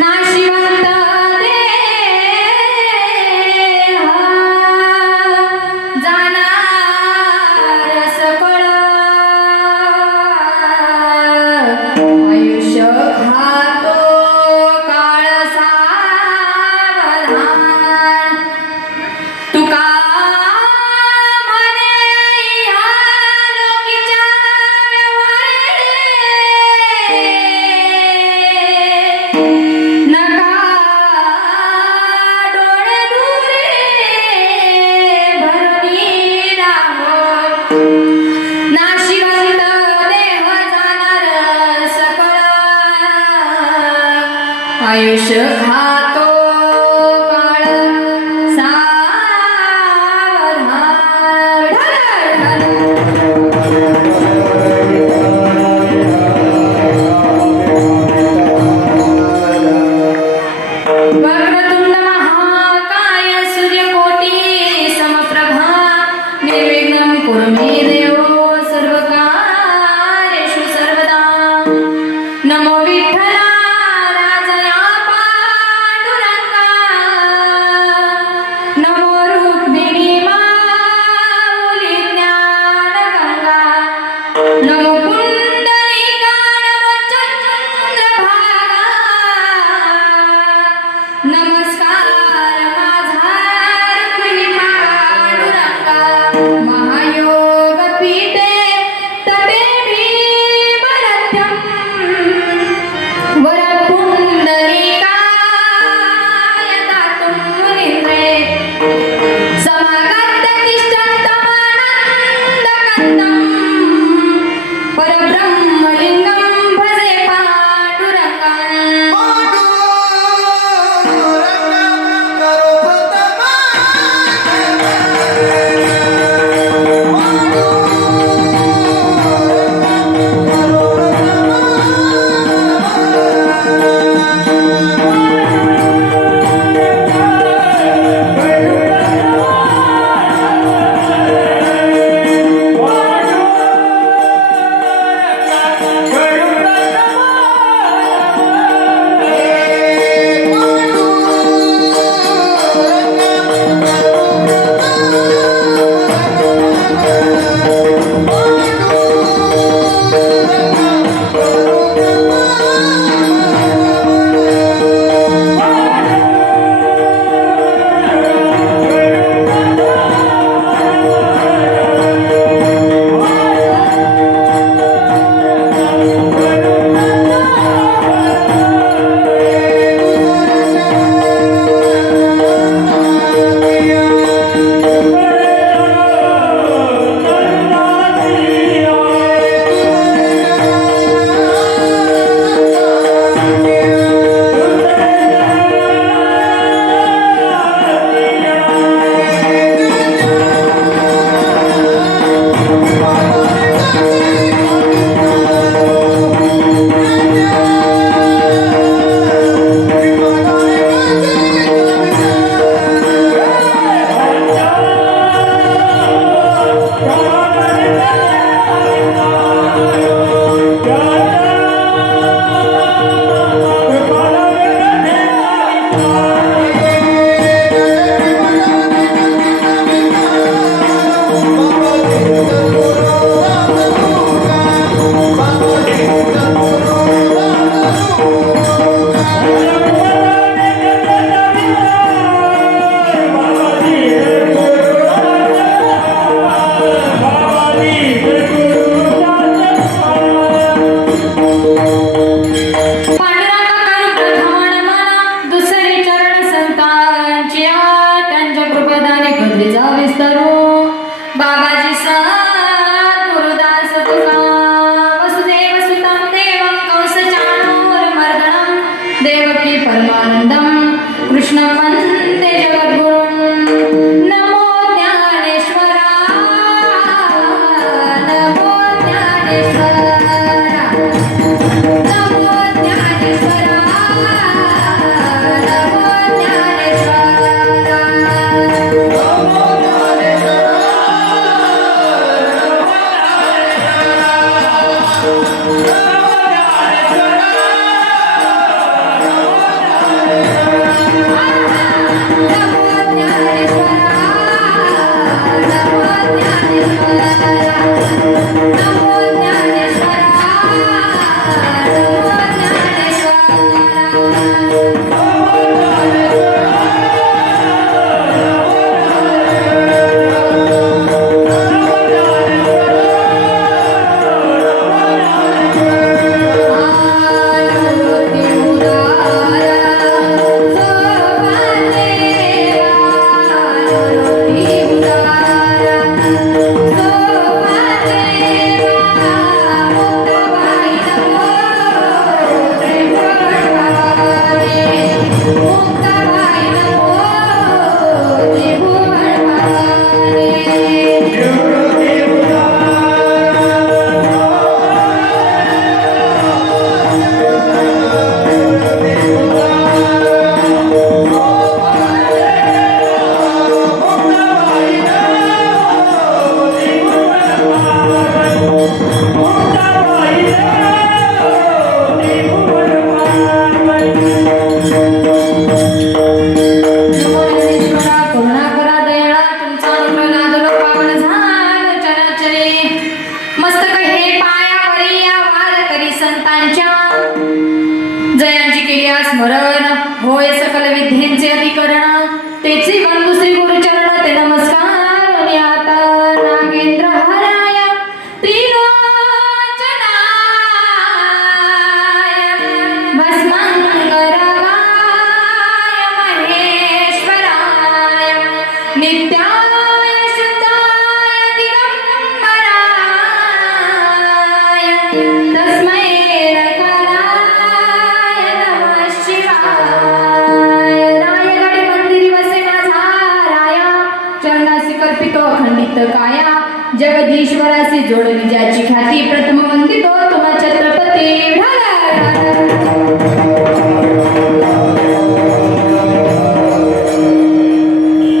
नाशिवंत देह जाणार सकळ आयुष्य खातो काळ सावधान तुका म्हणे ह्या लोकीच्या व्यवहारे नका डोळे दुरे भरवी राहो नाशिवंत देह जाणार सकळ आयुष्य खातो काळ वक्रतुंड महाकाय सूर्यकोटी समप्रभा निर्विघ्नं कुरु मे देव सर्वकार्येषु सर्वदा नमो विठ्ठला राजया स्मरण होय सकल विद्येचे अधिकरण तेची वंदू श्री गुरुचरण ते नमस्कार आणि आता नागेंद्र हराय त्रिलोचनाय भस्मंकराय महेश्वराय नित्याय शुद्धाय दिगंबराय तस्मै काया जगदीश्वराशी जोडली ज्याची ख्याती प्रथम वंदितो तुम्हा छत्रपती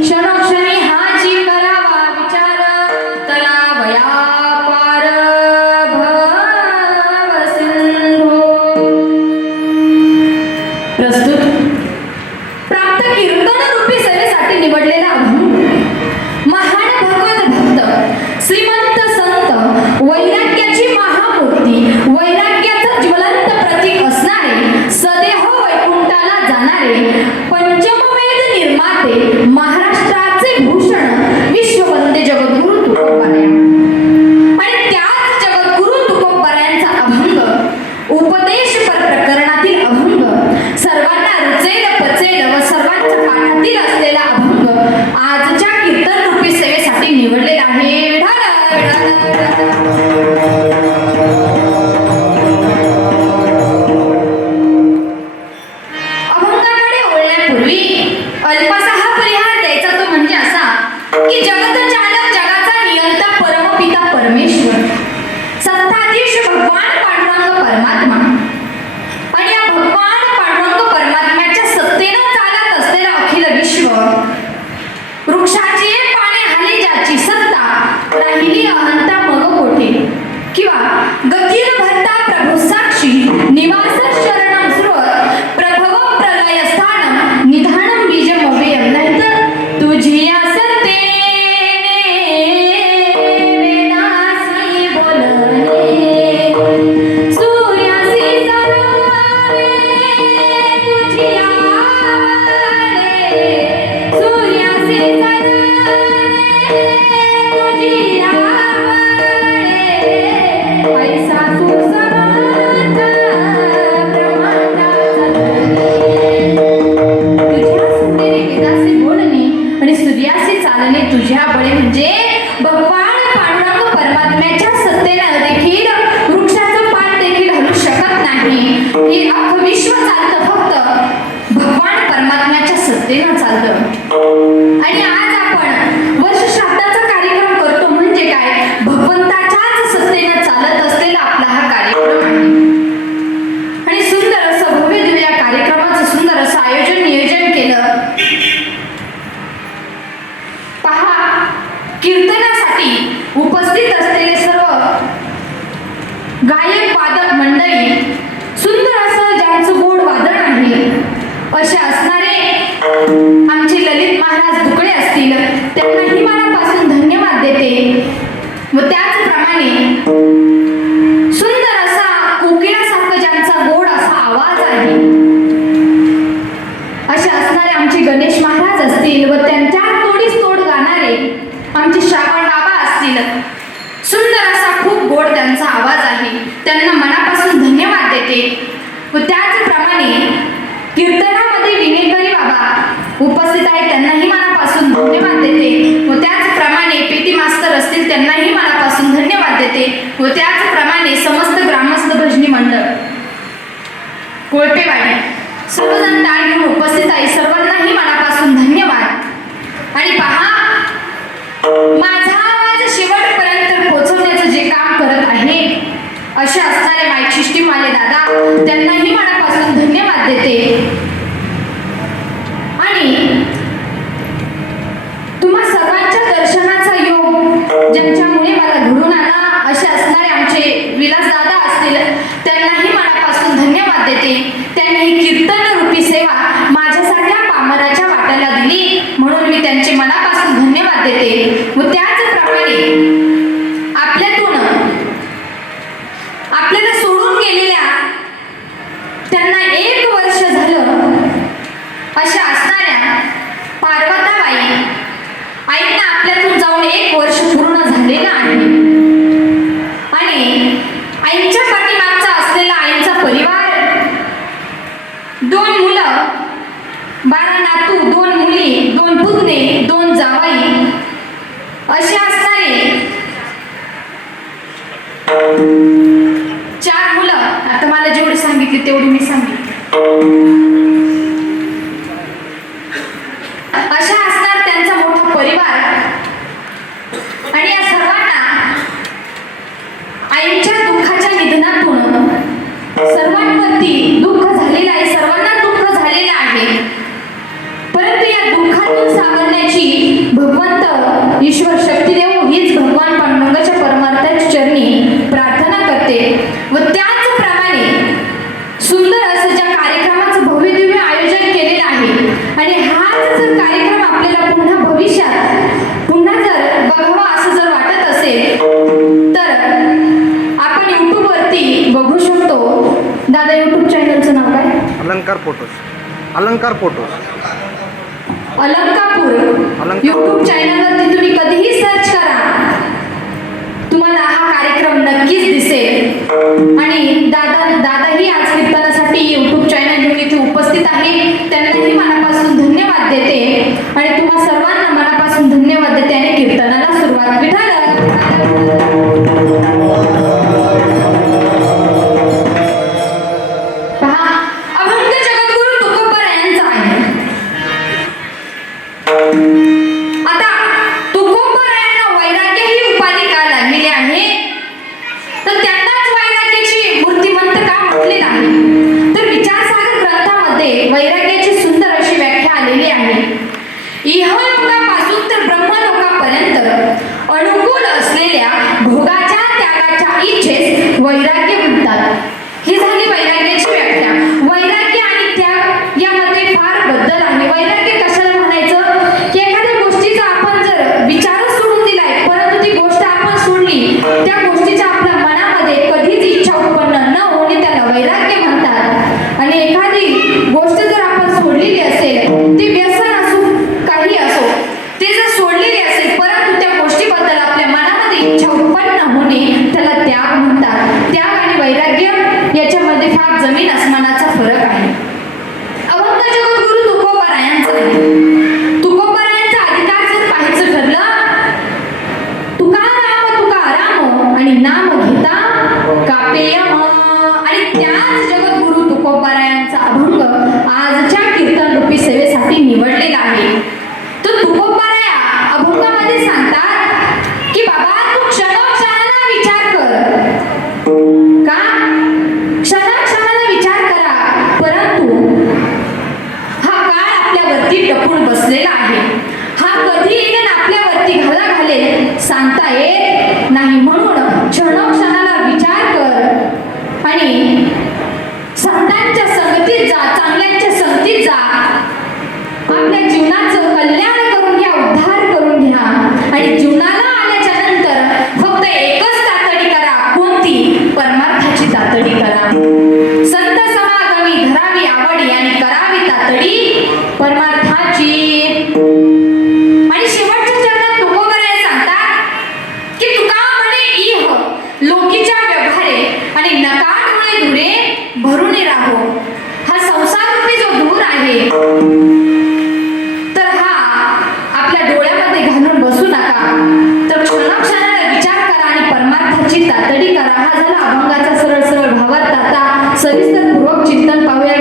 क्षणोक्षणी हाची करावा विचार तरावया पार भवसिंधू प्रस्तुत प्राप्त कीर्तन रूपी सेवेसाठी निवडलेला अभंग महान भगवत भक्त श्रीमंत संत वैराग्याची महामूर्ती वैराग्याचं ज्वलंत प्रतीक असणारे सदेह वैकुंठाला जाणारे पंचमवेद निर्माते महाराष्ट्राचे भूषण विश्ववंदे जगद्गुरु तुकोबाराय आणि त्याच जगद्गुरु तुकोबारायांचा अभंग उपदेश पर प्रकरणातील अभंग सर्वांना रुचेल पचेल व सर्वांच्या पाठातील असलेला अभंग आजच्या कीर्तन रूपी सेवेसाठी निवडलेला आहे. अभंगाकडे ओळण्यापूर्वी अल्पसा हा परिहार द्यायचा तो म्हणजे असा की जगत चालक जगाचा नियंता परमपिता परमेश्वर सत्ताधीश भगवान पांडुरंग परमात्मा आणि या भगवान पांडुरंग परमात्म्याच्या सत्तेनं चालत असलेलं अखिल विश्व वृक्षाची पाने हाली ज्याची सत्ता राहिली अहंता मग कोठे किंवा गतीन भरता प्रभू साक्षी निवास शरणम स्रोत प्रभव प्रलय स्थानम निधानम बीजम अव्ययम नाहीतर तुझी सत्तेने वेदासी बोलणे सूर्यासी सरावे तुझी आवडे सूर्यासी पैसा तू समांत तुझ्या सुंदरी वेदासी बोलणे आणि सूर्यासी चालणे तुझ्या बळे म्हणजे भगवान पांडुरंग परमात्म्याच्या सत्तेनं देखील वृक्षाचं पान देखील हलू शकत नाही. हे अख्खं विश्व चालतं फक्त भगवान परमात्म्याच्या सत्तेनं चालतं. आणि आज आपण वर्ष श्राद्धाचा कार्यक्रम करतो म्हणजे काय भगवंताच्याच सत्तेनं चालत असलेला आपला हा कार्यक्रम आहे. आणि सुंदर असं भव्य दिव्य कार्यक्रमाचं सुंदर असं आयोजन नियोजन केलं. पहा कीर्तनासाठी उपस्थित असलेले सर्व गायक वादक मंडळी सुंदर असं ज्यांचं गोड वादन आहे असे असणारे आमचे ललित महाराज दुकळे असतील त्यांनाही मनापासून धन्यवाद देते. व त्याचप्रमाणे सुंदर असा कोकिळासारखा ज्यांचा गोड असा आवाज आहे असे असणारे आमचे गणेश महाराज असतील व त्यांच्या तोडीस तोड गाणारे आमचे श्रावण बाबा असतील. सुंदर असा खूप गोड त्यांचा आवाज आहे त्यांना मनापासून धन्यवाद देते. व त्याचप्रमाणे कीर्तनामध्ये विनेकरी बाबा उपस्थित आहेत त्यांनाही मनापासून धन्यवाद देते. व त्याचप्रमाणे पेटी मास्तर असतील त्यांनाही मनापासून धन्यवाद देते. व त्याचप्रमाणे समस्त ग्रामस्थ भजनी मंडळ कोळपेवाडी सर्वजण टाळ घेऊन उपस्थित आहे सर्वांनाही मनापासून धन्यवाद. आणि पहा माझा आवाज शेवटपर्यंत पोहोचवण्याचं जे काम करत आहे असे असणारे माईक सिस्टीम वाले दादा त्यांनाही मनापासून धन्यवाद देते. आणि तुम्हा सर्वांच्या दर्शनाचा योग ज्यांच्यामुळे मला घडून आला असे असणारे आमचे आपल्याला सोडून गेलेल्या त्यांना 1 वर्ष झालं अशा असणाऱ्या पार्वताबाई आईंना आपल्यातून जाऊन 1 वर्ष पूर्ण झालेलं आहे आणि आईंच्या पाठीमागचा असलेला आईंचा परिवार 2 मुलं 12 नातू 2 मुली 2 पुतणे 2 जावाई असे असणारे 4 मुलं. आता मला जेवढी सांगितली तेवढी मी सांगितली. अशा असणार त्यांचा मोठा परिवार आणि या सर्वांना आईच्या दुःखाच्या निधनातून सर्वांवरती दुःख झालेलं आहे, सर्वांना दुःख झालेलं आहे. परंतु या दुःखातून सावरण्याची भगवंत ईश्वर शक्तिदेव हीच भगवान पांडुरंगाच्या परमार्थाच्या चरणी प्रार्थना करते व त्याचप्रमाणे सुंदर असं ज्या कार्यक्रमाचं भव्य दिव्य आयोजन केलेलं आहे आणि हाच जर कार्यक्रम आपल्याला पुन्हा भविष्यात पुन्हा जर बघावा असं जर वाटत असेल तर आपण YouTube वरती बघू शकतो. दादा YouTube चॅनलचं नाव काय? अलंकार फोटोज. अलंकार फोटोज. अलंकापूर YouTube चॅनलवरती तुम्ही कधीही सर्च करा, तुम्हाला हा कार्यक्रम नक्कीच दिसेल. आणि दादाही आज कीर्तनासाठी YouTube चॅनल घेऊन इथे उपस्थित आहे. त्यांनाही मनापासून धन्यवाद देते आणि तुम्हा सर्वांना मनापासून धन्यवाद देते आणि कीर्तनाला सुरुवात विठाल. पहा, अभंग जगद्गुरु तुकोबरायांचा आहे. आता तुकोबरायांना वैराग्य ही उपाधी का लागलेली आहे तर त्यांनाच वैराग्याची मूर्तिमंत का म्हटले आहे तर विचारसागर ग्रंथामध्ये वैराग्याची सुंदर अशी व्याख्या आलेली आहे. इहलोकापासून तर ब्रह्मलोकापर्यंत अनुकूल असलेल्या भोगाच्या त्यागाच्या इच्छेस वैराग्य म्हणतात. ही झाली वैराग्याची व्याख्या. वैराग्य आणि त्याग यामध्ये फार बदल आहे. वैराग्य कशाला म्हणायचं की एखाद्या गोष्टीचा आपण जर विचारच सोडून दिलाय परंतु ती गोष्ट आपण सोडली, त्या गोष्टीच्या आपल्या मनामध्ये कधीच इच्छा उत्पन्न न होणे त्याला वैराग्य म्हणतात. आणि एखादी गोष्ट जर आपण सोडलेली असेल, ती व्यसन असो काही असो, ते जर सोडलेली असेल परंतु त्या गोष्टीबद्दल आपल्या मनामध्ये इच्छा उत्पन्न होणे त्याला त्याग म्हणतात. त्याग आणि वैराग्य याच्यामध्ये फार जमीन आसमानाचा फरक आहे. अभंग जगद्गुरु तुकोबरायांचा आहे. तुकोबरायांचा अधिकार जर पाहायचं ठरलं, तुकाराम आणि नाम घेता कापेयम. आणि त्याच जगद्गुरु तुकोबरायांचा अभंग आजच्या कीर्तन रूपी सेवेसाठी निवडलेला आहे. तो तुकोबराया अभंगामध्ये सांगतात की बाबा तू क्षणोक्षणाला विचार कर. का? क्षणाक्षणाला विचार करा, परंतु हा काळ आपल्यावरती टपून बसलेला आहे. हा कधी येईल आपल्यावरती घाला घालेल सांगता येत नाही. म्हणून क्षणोक्षणाला विचार कर आणि संतांच्या संगतीत जा, चांगल्यांच्या संगतीत जा. आपल्या जीवनाचं कल्याण करून घ्या, उद्धार करून घ्या. आणि जीवनाला आल्याच्या नंतर फक्त एकच तातडी करा. कोणती? परमार्थाची तातडी करा. संत समागमी धरावी आवडी आणि करावी तातडी परमार्थाची. आणि शेवटच्या चरणात तुकोबराय सांगतात की तुका म्हणे इह लोकीच्या व्यवहारे आणि नकामुळे धुरे भरून राहो. हा संसार रूपी जो धूर आहे तर हा आपल्या डोळ्यामध्ये घालून बसू नका, तर क्षणाक्षणाला विचार करा आणि परमार्थाची तातडी करा. हा झाला अभंगाचा सरळ सरळ भावात. आता सविस्तर पूर्वक चिंतन पाहूया.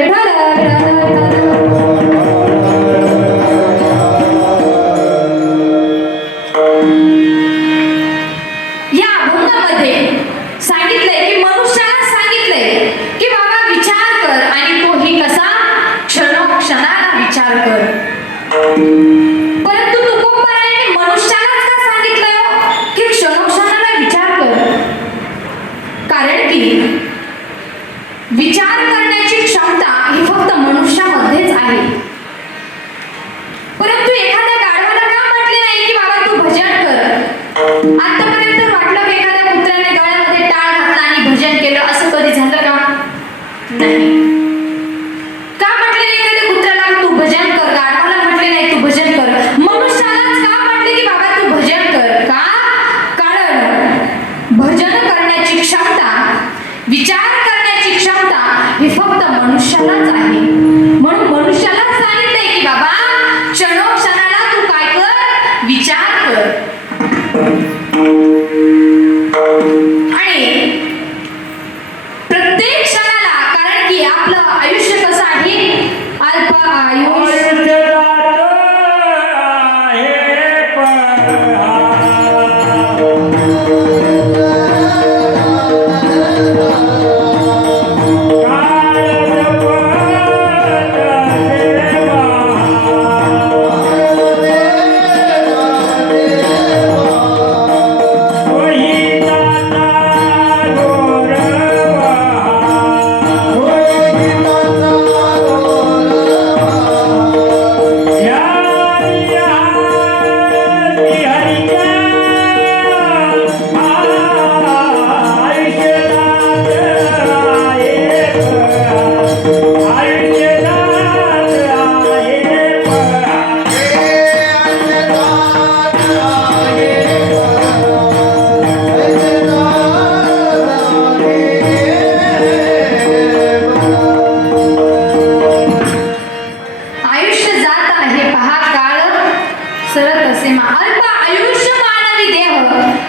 या अभंगामध्ये सांगितलंय की मनुष्याला सांगितलंय की बाबा विचार कर आणि तोही कसा? क्षणोक्षणाला विचार कर. परंतु तुकोबरायाने मनुष्यालाच का सांगितलंय की क्षणोक्षणाला विचार कर? कारण की विचार करण्याची क्षमता ही फक्त मनुष्यामध्येच आहे. परंतु एखाद्या गाढवाला का म्हटले नाही की बाबा तू भजन कर? आतापर्यंत वाटलं की एखाद्या कुत्र्याने गळ्यामध्ये टाळ घातला आणि भजन केलं विचार करण्याची क्षमता ही फक्त मनुष्यालाच आहे. म्हणून मनुष्याला सांगितलंय की बाबा क्षणोक्षणाला तू काय कर, विचार कर. आणि प्रत्येक क्षणाला, कारण की आपलं आयुष्य कसं आहे, अल्प आयुष्य.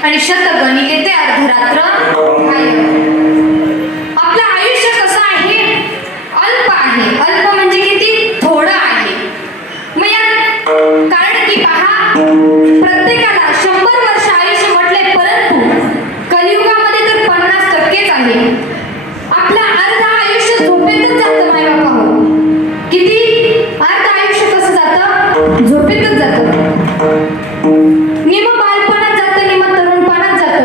आणि शतगणिके ते अर्धरात्र आहे. आपलं आयुष्य कसं आहे, अल्प आहे. अल्प म्हणजे किती, थोडं आहे. मग या कारण की पहा, प्रत्येकाला 100 वर्ष आयुष्य म्हटले, परंतु कलियुगामध्ये तर 50% आहे. आपलं अर्ध आयुष्य झोपेतच जातं माय बापा हो. किती, अर्ध आयुष्य कसं जातं, झोपेतच जातं. निम बालपणात जातं, निम तरुणपणात जातं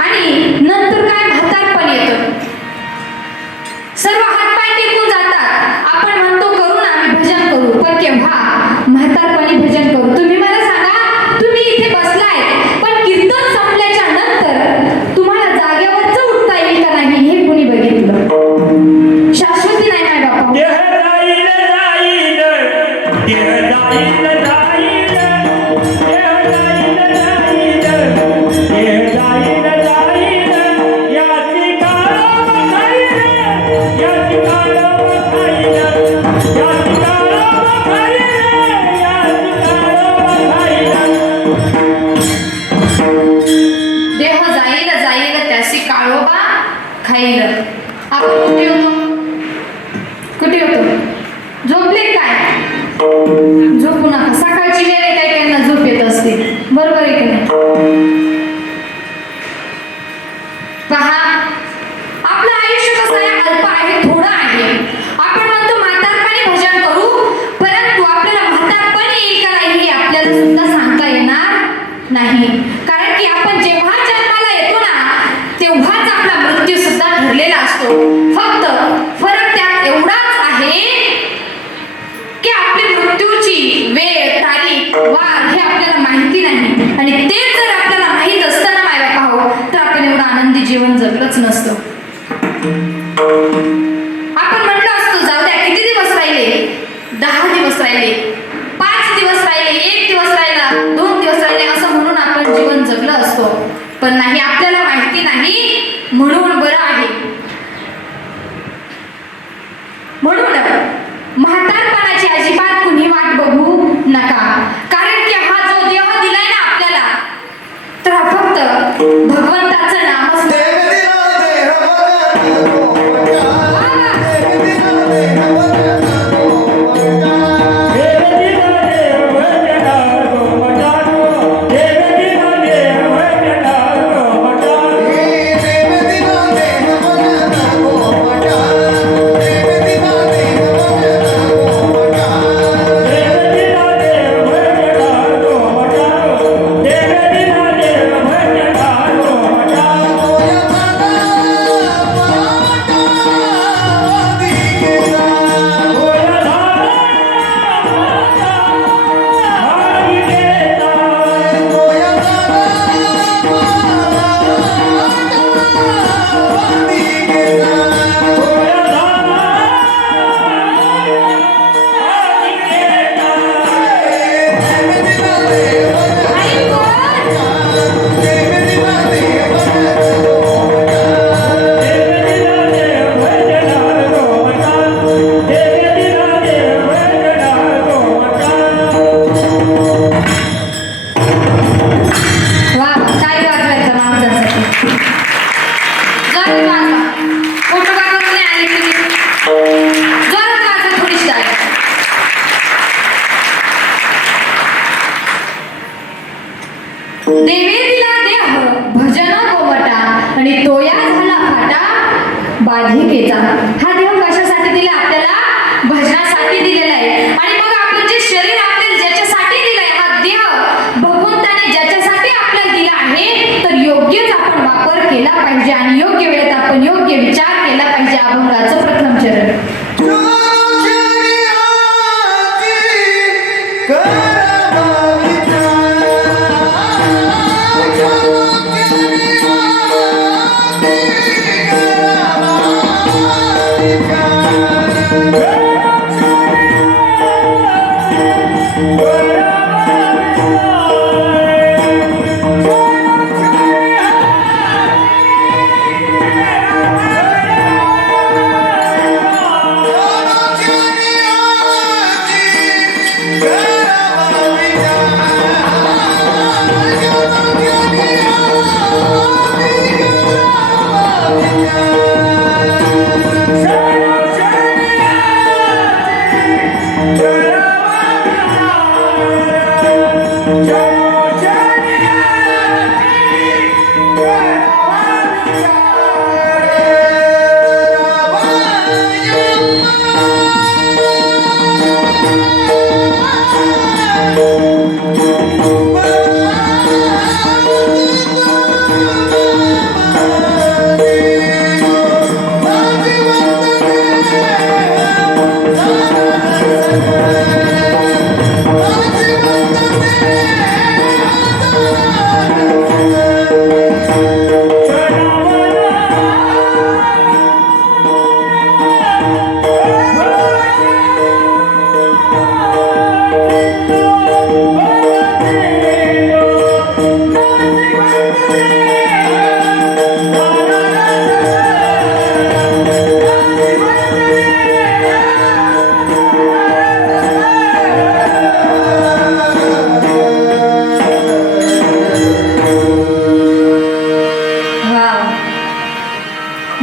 आणि नंतर काय म्हातारपण येतं. सर्व हातपाय टेकून जातात. आपण म्हणतो करू ना, आम्ही भजन करू, पण केव्हा म्हातारपणी भजन करू. तुम्ही मला सांगा, तुम्ही इथे बसलाय पण कीर्तन संपल्याच्या नंतर तुम्हाला जागेवरच उठता येईल का नाही हे कुणी बघितलं. शाश्वती नाही काय बापा. देह जाईल जाईल त्याशी काळोबा खाईल. आपण कुठे होतो, कुठे होतो, झोपले काय, झोपू नका. सकाळची वेळ आहे, काही काहींना झोप येत असते, बरोबर आहे की नाही. पहा, आपलं आयुष्य कसं आहे, अल्प आहे, थोडं आहे. आपण म्हणतो म्हातारपणी भजन करू, परंतु आपल्याला म्हातारपण येईल का नाही हे आपल्याला सुद्धा सांगता येणार नाही. कारण की आपण जेव्हा जन्माला येतो ना, तेव्हाच आपला मृत्यू सुद्धा ठरलेला असतो. फक्त फरक त्यात एवढाच आहे की आपली मृत्यूची वेळ, तारीख, वार हे आपल्याला माहिती नाही. आणि तेच जर आपल्याला माहित असतं ना माय बापा हो, तर आपण एवढं आनंदी जीवन जगलंच नसतं. आपण म्हटलं असतो जाऊ द्या, किती दिवस राहिले, 10 दिवस राहिले, 5 दिवस राहिले, 1 दिवस राहिला, 2 दिवस राहिले, असं म्हणून आपण जीवन जगलं असतो. पण नाही, आपल्याला माहिती नाही, म्हणून बरं आहे. म्हणून म्हातारपणाची अजिबात कुणी वाट बघू नका. कारण की हा जो देह दिलाय ना आपल्याला, तर हा फक्त भगवंताचं नामच नाही. राधिकेचा. हा देह कशासाठी दिला आपल्याला? भजनासाठी दिलेला आहे. आणि मग आपण जे शरीर आपल्याला ज्याच्यासाठी दिलंय, हा देह भगवंताने ज्याच्यासाठी आपल्याला दिला आहे, तर योग्यच आपण वापर केला पाहिजे आणि योग्य वेळेत आपण योग्य विचार केला पाहिजे. अभंगाचं प्रथम चरण.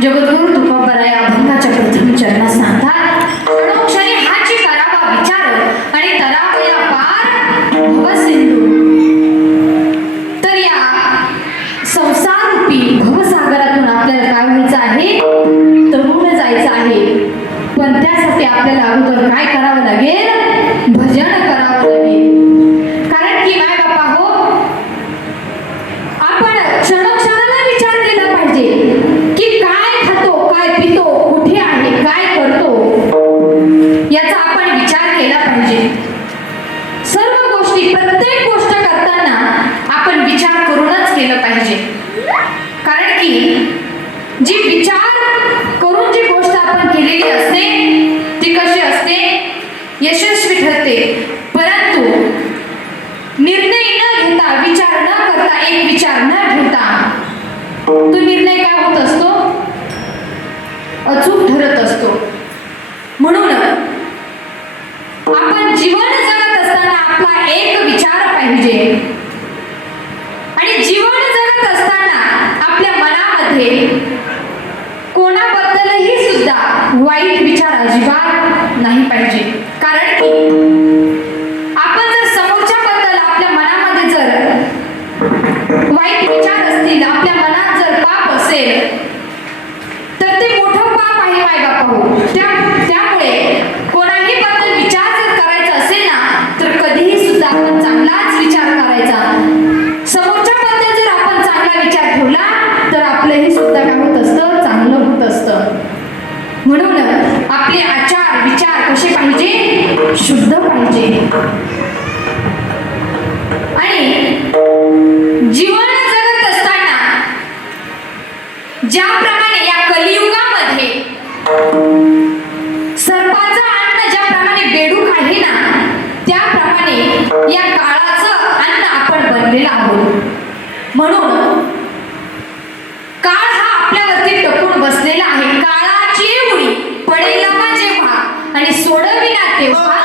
जगद्गुरु तुकोबराय अभंगाच्या प्रथम चरणात सांगतात, क्षणोक्षणी हाची करावा विचार आणि तरावया पार भवसिंधू. तर या संसाररूपी भवसागरातून आपल्याला काय व्हायचं आहे? तरुण जायचं आहे. पण त्यासाठी आपल्याला अगोदर काय करावं लागेल? भजन करावं लागेल. कारण की माय बापा हो, आपण क्षणोक्षणाला विचार केला पाहिजे की काय खातो, काय पितो, कुठे आहे, काय करतो, याचा आपण विचार केला पाहिजे. सर्व गोष्टी, प्रत्येक गोष्ट करताना आपण विचार करूनच केलं पाहिजे. कारण की जी विचार करून जी गोष्ट आपण केलेली असते ती कशी असते? यशस्वी ठरते. परंतु निर्णय न घेता, विचार न करता, एक विचार न ठेवता तो निर्णय काय होत असतो? अचूक ठरत असतो. म्हणून आपण जीवन जगत असताना आपला एक विचार पाहिजे. आणि जीवन जगत असताना आपल्या मनामध्ये कोणाबद्दलही सुद्धा वाईट विचार अजिबात नाही पाहिजे. कारण की आपण जर समोरच्या बद्दल आपल्या मनामध्ये जर वाईट विचार असतील, आपल्या मनात जर पाप असेल, तर ते मोठं पाप आहे माय बापा हो. त्यामुळे कोणाही बद्दल विचार जर करायचा असेल ना, तर कधीही सुद्धा आपण चांगलाच विचार करायचा. समोरच्या बद्दल जर आपण चांगला विचार ठेवला तर आपलंही सुद्धा काय होत असतं? चांगलं होत असतं. म्हणून आपले आचार विचार कसे पाहिजे? शुद्ध पाहिजे. आणि जीवन जगत असताना ज्याप्रमाणे या कलियुगामध्ये सर्पाचं अन्न ज्याप्रमाणे बेडूक आहे ना, त्याप्रमाणे या काळाचं अन्न आपण बनलेलं आहोत. म्हणून काळ हा आपल्यावरती टपून बसलेला आहे. काळाची उडी पडेल ना जेव्हा आणि सोडविना तेव्हा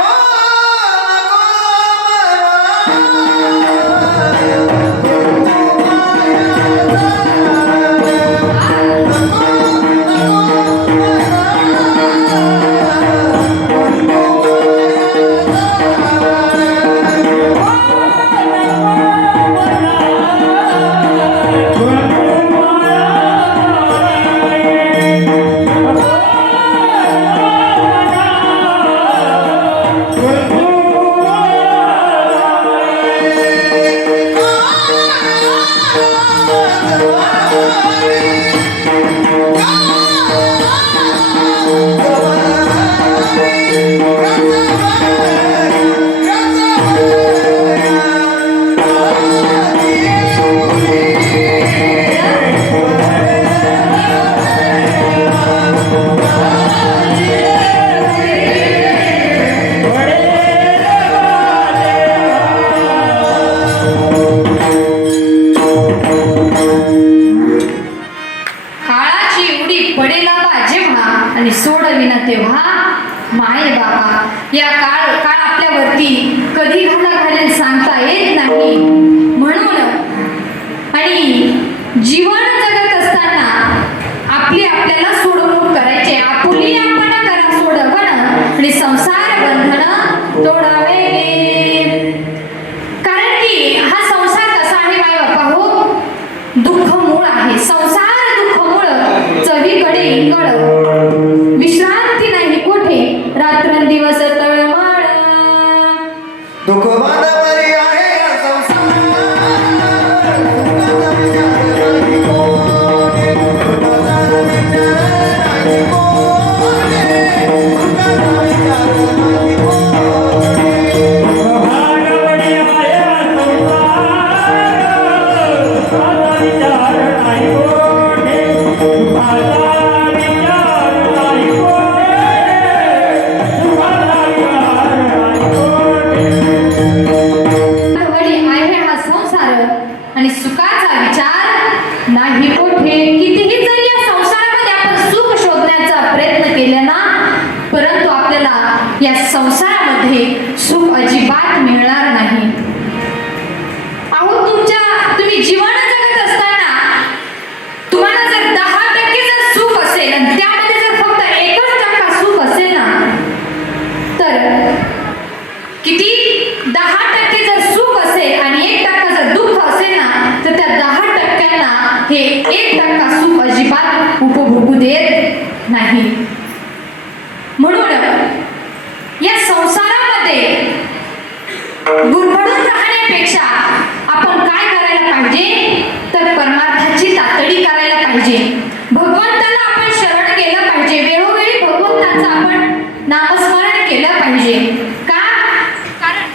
पडेला बा जेव्हा आणि सोडविना तेव्हा माय बाबा या काळ आपल्यावरती कधी घालेल सांगता येत नाही. म्हणून आणि जीवन जगत असताना आपल्याला सोडवणूक करायचे. आपुली आपण करा सोडवण आणि संसार बंधन तोडावे. कारण की हा संसार कसा आहे माय बापा हो, दुःख मूळ आहे. संसार दुःख मूळ, चवीकडे इंगळ, विश्रांती नाही कोठे, रात्रंदिवस तळमळ. दुःख बांधवरी आहे या संसार, दुःखाचा विचार नाही कोणी, दुःखाचा विचार नाही कोणी, दुःखाचा विचार नाही कोणी. भागवडी आहे या संसार, दुःखाचा विचार नाही कोणी, दुःखाचा विचार नाही कोणी, दुःखाचा विचार नाही कोणी. वडी आहे हा संसार आणि सुखाचा विचार नाही कोठे. कितीही जरी या संसारामध्ये आपण सुख शोधण्याचा प्रयत्न केला ना, परंतु आपल्याला या संसारामध्ये सुख अजिबात मिळणार नाही. अहो तुम्ही जीवन जगत असताना तुम्हाला जर 10% जर सुख असेल आणि त्यामध्ये जर फक्त 1% सुख असेल ना, तर किती 10% जर सुख असेल आणि 1% जर दुःख असेल ना, तर त्या 10%ना हे 1% सुख अजिबात उपभोगू देत नाही. म्हणून या संसारामध्ये गुरफटून राहण्यापेक्षा आपण काय करायला पाहिजे, तर परमार्थाची तातडी करायला पाहिजे. भगवंताला आपण शरण गेलं पाहिजे. वेळोवेळी भगवंताचं आपण नामस्मरण केलं पाहिजे. का? कारण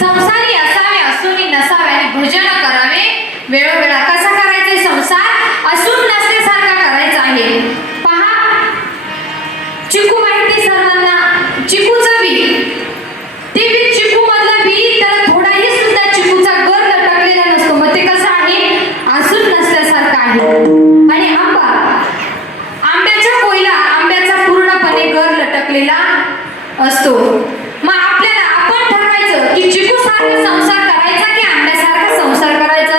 संसारी असावे असून नसावे आणि भजन करावे वेळोवेळा. कसा करायचा संसार? असून नसल्यासारखा करायचा आहे. पहा, चिकू माहिती सर्वांना, चिकूचं बी, ते बी चिकू मधला बी, त्याला थोडाही सुद्धा चिकूचा गर लटकलेला नसतो. मग ते कसं आहे? असून नसल्यासारखं आहे. आणि आंब्याच्या कोयला, आंब्याचा पूर्णपणे गर लटकलेला असतो. मग आपण ठरवायचं की चिकू सारखा संसार करायचा की आंब्यासारखा संसार करायचा.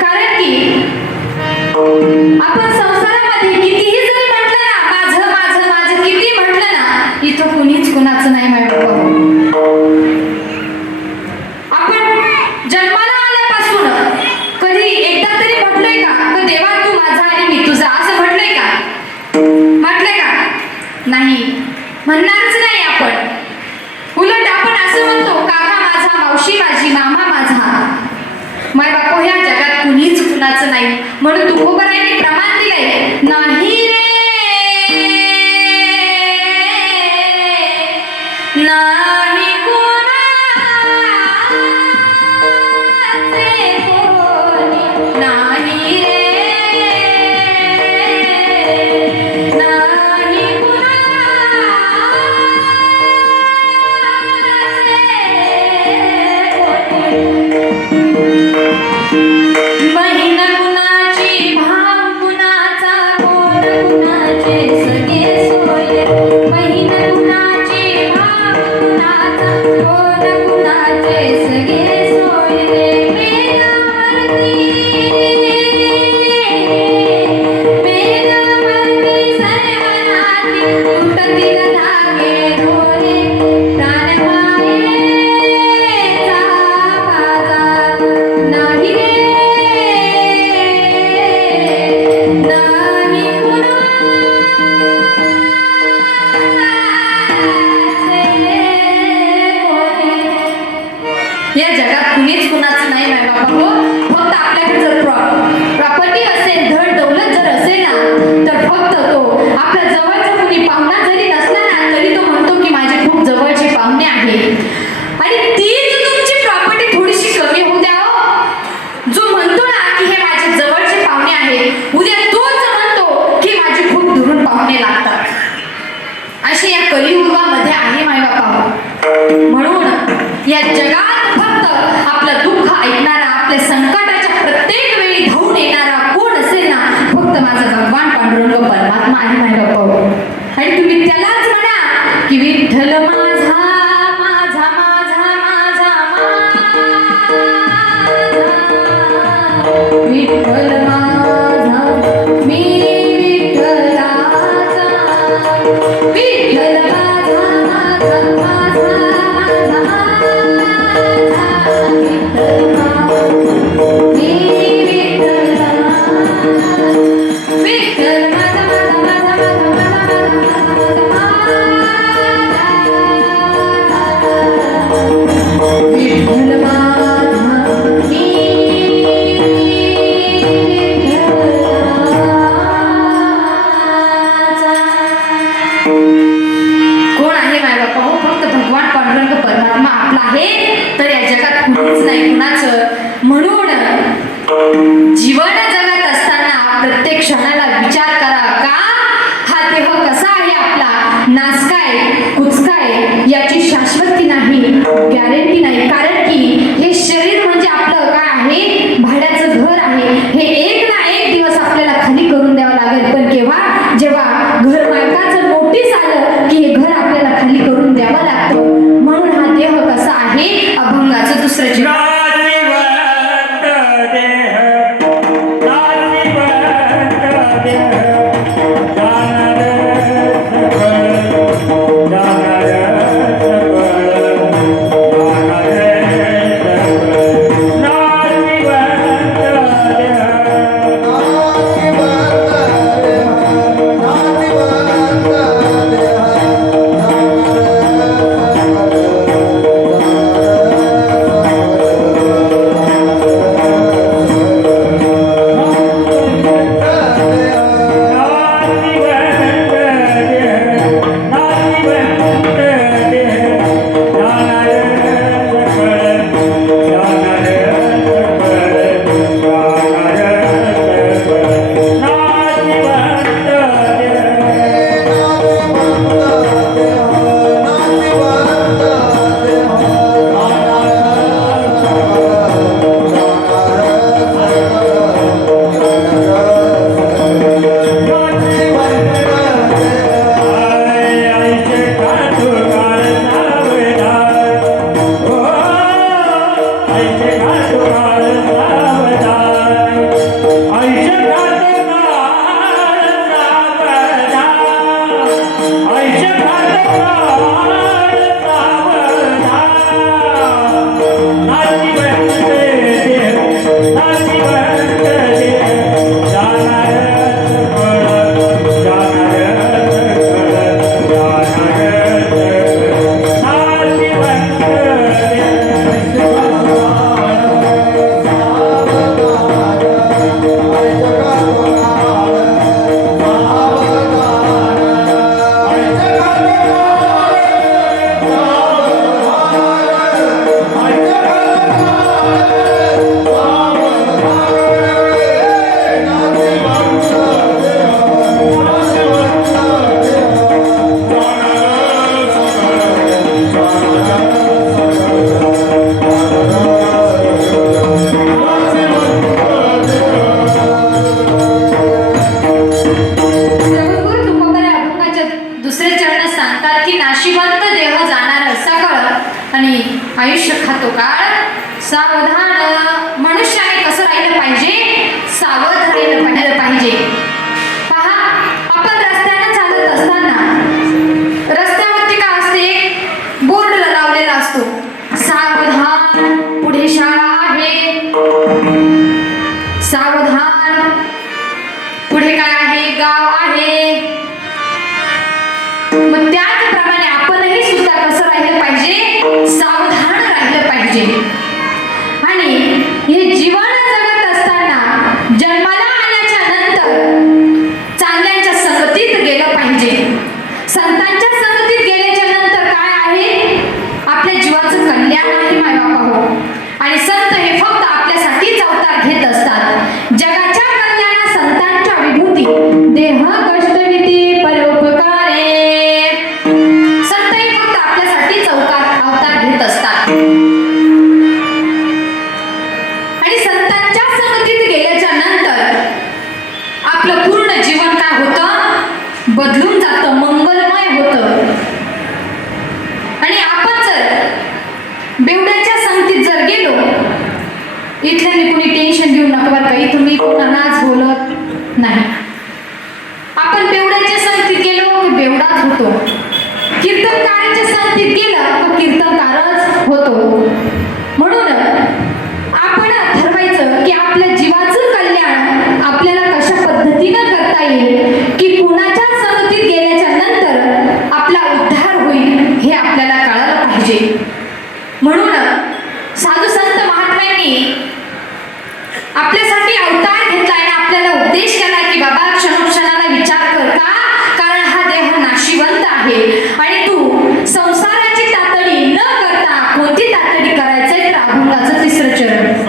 कारण की आपण संसारामध्ये कितीही जरी म्हटलं ना, माझं माझं माझं किती म्हटलं ना, इथं कुणीच कुणाचं नाही माहिती. आपण जन्माला आल्यापासून कधी एकदा तरी म्हटलंय का देवा तू माझा आणि मी तुझा, असं म्हटलंय का? म्हटलंय का? नाही, म्हणणारच नाही आपण. उलट आपण असं म्हणतो, काका माझा, मावशी माझी, मामा माझा. माय बापू ह्या जगात कुणीच कुणाचं नाही. म्हणून तुकोबरायांनी प्रमाण दिलंय, नाही रे नाही कोणाचे कोणी, नाही रे नाही बहीण कुणाची, भाव कुणाचा, कोण कुणाचे सगळे सोय. बहीण कुणाची, भाव कुणीच कुणाचं नाही माय बाबा हो. फक्त आपल्याकडे जर प्रॉपर्टी असेल, धन दौलत जर असेल ना, तर फक्त तो आपल्या जवळचा कुणी पाहुणा जरी नसला ना, तरी तो म्हणतो की माझे खूप जवळचे पाहुणे आहेत. आणि तीच तुमची प्रॉपर्टी थोडीशी कमी होऊ द्या हो. जो म्हणतो ना की हे माझे जवळचे पाहुणे आहेत, उद्या तोच म्हणतो की माझे खूप दुरून पाहुणे लागतात. असे या कलियुगामध्ये आहे माय बाबा. म्हणून या जगात फक्त आपलं दुःख ऐकणारा, आपल्या संकटाच्या प्रत्येक वेळी धावून येणारा कोण असेल ना, फक्त माझा भगवान पांडुरंग परमात्मा आहे माय बाबा. आणि तुम्ही त्यालाच म्हणा की विठ्ठल माझा माझा माझा माझा विठ्ठल माझा, मी विठ्ठलाचा, विठ्ठल माझा माझा माझा माझा विठ्ठल माझा, मी विठ्ठलाचा, विठ्ठल माझा माझा माझा विठ्ठल माझा, मी कोण आहे माय बापा हो? फक्त भगवान पांडुरंग परमात्मा आपला आहे. तर या जगात कुणीच नाही कुणाचं. म्हणून जीवन जगत असताना प्रत्येक क्षणाला विचार करा का हा देह कसा आहे आपला, नासकाय कुचकाय याची शाश्वती नाही, गॅरंटी नाही. कारण की हे शरीर म्हणजे आपलं काय आहे, भाड्याचं घर आहे. हे एक ना एक दिवस आपल्याला खाली करून द्यावं लागेल. पण केव्हा, जेव्हा घर मालकाचं नोटीस आलं की हे घर आपल्याला खाली करून द्यावं लागतं. म्हणून हा देह कसा आहे, अभंगाचं दुसरं जीवन. नाशिवंत देह, नाशिवंत देह, जाणार सकळ, जाणार आयुष्य खातो काळ सावधान. मनुष्याने कसं राहिलं पाहिजे, सावध राहिलं पाहिजे. पहा, आपण रस्त्याने चालत असताना रस्त्यावरती काय असते, बोर्ड लावलेला असतो, सावधान पुढे शाळा आहे, सावधान पुढे काय आहे, गाव आहे. मग त्याचप्रमाणे आपणही सुद्धा कसं राहिलं पाहिजे, सावधान राहिलं पाहिजे. इथल्याने कुणी टेन्शन घेऊ नका बरं का, इथून मी कोणालाच बोलत नाही. आपण बेवड्याच्या संगतीत गेलो की बेवडाच होतो, कीर्तनकाराच्या संगतीत गेलं तर कीर्तनकारच होतो. म्हणून आपण ठरवायचं की आपल्या जीवाचं कल्याण आपल्याला कशा पद्धतीनं करता येईल, की कुणाच्या संगतीत गेल्याच्या नंतर आपला उद्धार होईल हे आपल्याला कळायला पाहिजे. म्हणून साधू संत महात्म्यांनी आपल्यासाठी अवतार घेतला आणि आपल्याला उपदेश केला की बाबा क्षणोक्षणाला विचार कर का, कारण हा देह नाशिवंत आहे आणि तू संसाराची तातडी न करता कोणती तातडी करायचंय तर अभंगाचं तिसरं चरण.